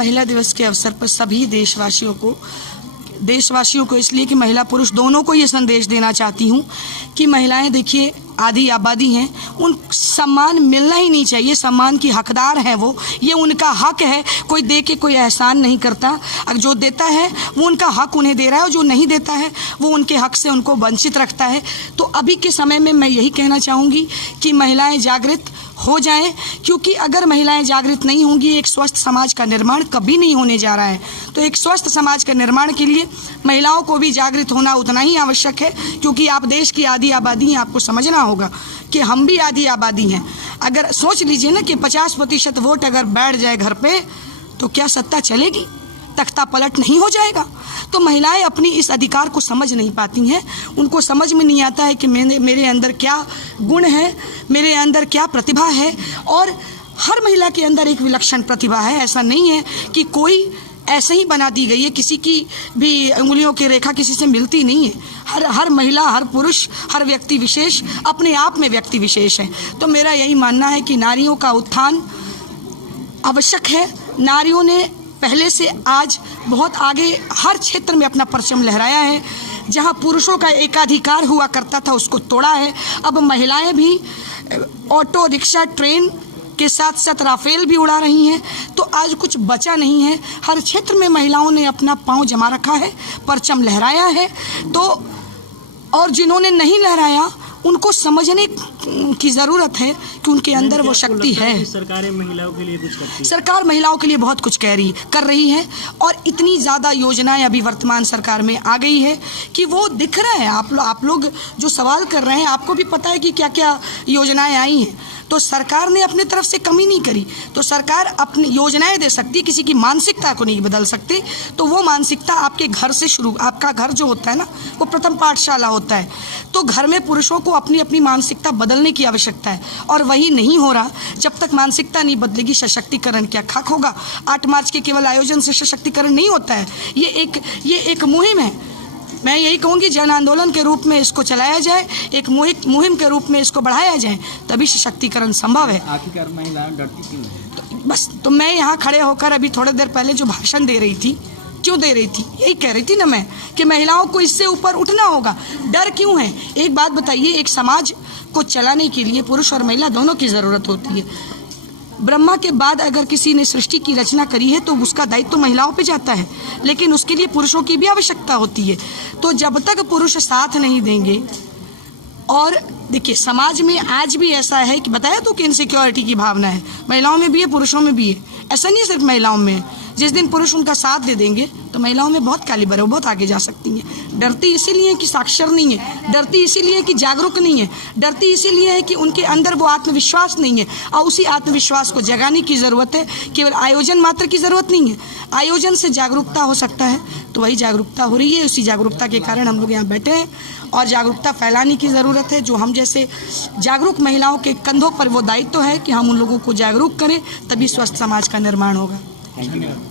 महिला दिवस के अवसर पर सभी देशवासियों को इसलिए कि महिला पुरुष दोनों को ये संदेश देना चाहती हूँ कि महिलाएं देखिए आधी आबादी हैं, उन सम्मान मिलना ही नहीं चाहिए। सम्मान की हकदार हैं वो, ये उनका हक है। कोई दे के कोई एहसान नहीं करता। अगर जो देता है वो उनका हक उन्हें दे रहा है और जो नहीं देता है वो उनके हक से उनको वंचित रखता है। तो अभी के समय में मैं यही कहना चाहूँगी कि महिलाएं जागृत हो जाएं, क्योंकि अगर महिलाएं जागृत नहीं होंगी एक स्वस्थ समाज का निर्माण कभी नहीं होने जा रहा है। तो एक स्वस्थ समाज के निर्माण के लिए महिलाओं को भी जागृत होना उतना ही आवश्यक है, क्योंकि आप देश की आधी आबादी हैं। आपको समझना होगा कि हम भी आधी आबादी हैं। अगर सोच लीजिए ना कि 50% वोट अगर बैठ जाए घर पे तो क्या सत्ता चलेगी? तख्ता पलट नहीं हो जाएगा। तो महिलाएं अपनी इस अधिकार को समझ नहीं पाती हैं। उनको समझ में नहीं आता है कि मेरे अंदर क्या गुण है, मेरे अंदर क्या प्रतिभा है। और हर महिला के अंदर एक विलक्षण प्रतिभा है। ऐसा नहीं है कि कोई ऐसे ही बना दी गई है, किसी की भी उंगलियों की रेखा किसी से मिलती नहीं है। हर महिला, हर पुरुष, हर व्यक्ति विशेष अपने आप में व्यक्ति विशेष है। तो मेरा यही मानना है कि नारियों का उत्थान आवश्यक है। नारियों ने पहले से आज बहुत आगे हर क्षेत्र में अपना परचम लहराया है। जहां पुरुषों का एकाधिकार हुआ करता था उसको तोड़ा है। अब महिलाएं भी ऑटो रिक्शा ट्रेन के साथ साथ राफेल भी उड़ा रही हैं। तो आज कुछ बचा नहीं है। हर क्षेत्र में महिलाओं ने अपना पांव जमा रखा है, परचम लहराया है। तो और जिन्होंने नहीं लहराया उनको समझने की ज़रूरत है कि उनके अंदर वो शक्ति है। सरकारें महिलाओं के लिए कुछ करती है? सरकार महिलाओं के लिए बहुत कुछ कर रही है और इतनी ज़्यादा योजनाएं अभी वर्तमान सरकार में आ गई है कि वो दिख रहा है। आप लोग जो सवाल कर रहे हैं आपको भी पता है कि क्या क्या योजनाएं आई हैं। तो सरकार ने अपनी तरफ से कमी नहीं करी। तो सरकार अपनी योजनाएं दे सकती है, किसी की मानसिकता को नहीं बदल सकती। तो वो मानसिकता आपके घर से शुरू, आपका घर जो होता है ना वो प्रथम पाठशाला होता है। तो घर में पुरुषों को अपनी अपनी मानसिकता बदलने की आवश्यकता है और वही नहीं हो रहा। जब तक मानसिकता नहीं बदलेगी सशक्तिकरण क्या खाक होगा। 8 मार्च के केवल आयोजन से सशक्तिकरण नहीं होता है। ये एक मुहिम है। मैं यही कहूँगी जन आंदोलन के रूप में इसको चलाया जाए, एक मुहिम के रूप में इसको बढ़ाया जाए, तभी सशक्तिकरण संभव है। आखिरकार महिलाएं डरती क्यों हैं? तो मैं यहाँ खड़े होकर अभी थोड़ी देर पहले जो भाषण दे रही थी, क्यों दे रही थी? यही कह रही थी ना मैं कि महिलाओं को इससे ऊपर उठना होगा। डर क्यों है? एक बात बताइए, एक समाज को चलाने के लिए पुरुष और महिला दोनों की ज़रूरत होती है। ब्रह्मा के बाद अगर किसी ने सृष्टि की रचना करी है तो उसका दायित्व तो महिलाओं पे जाता है, लेकिन उसके लिए पुरुषों की भी आवश्यकता होती है। तो जब तक पुरुष साथ नहीं देंगे, और देखिए समाज में आज भी ऐसा है कि बताया तो कि इनसिक्योरिटी की भावना है, महिलाओं में भी है पुरुषों में भी है। ऐसा नहीं है सिर्फ महिलाओं में है। जिस दिन पुरुष उनका साथ दे देंगे तो महिलाओं में बहुत कालीबर है, वो बहुत आगे जा सकती हैं। डरती इसीलिए कि साक्षर नहीं है, डरती इसीलिए कि जागरूक नहीं है, डरती इसीलिए है कि उनके अंदर वो आत्मविश्वास नहीं है। और उसी आत्मविश्वास को जगाने की ज़रूरत है। केवल आयोजन मात्र की ज़रूरत नहीं है। आयोजन से जागरूकता हो सकता है, तो वही जागरूकता हो रही है। उसी जागरूकता के कारण हम लोग यहाँ बैठे हैं और जागरूकता फैलाने की ज़रूरत है। जो हम जैसे जागरूक महिलाओं के कंधों पर वो दायित्व है कि हम उन लोगों को जागरूक करें, तभी स्वस्थ समाज का निर्माण होगा। धन्यवाद।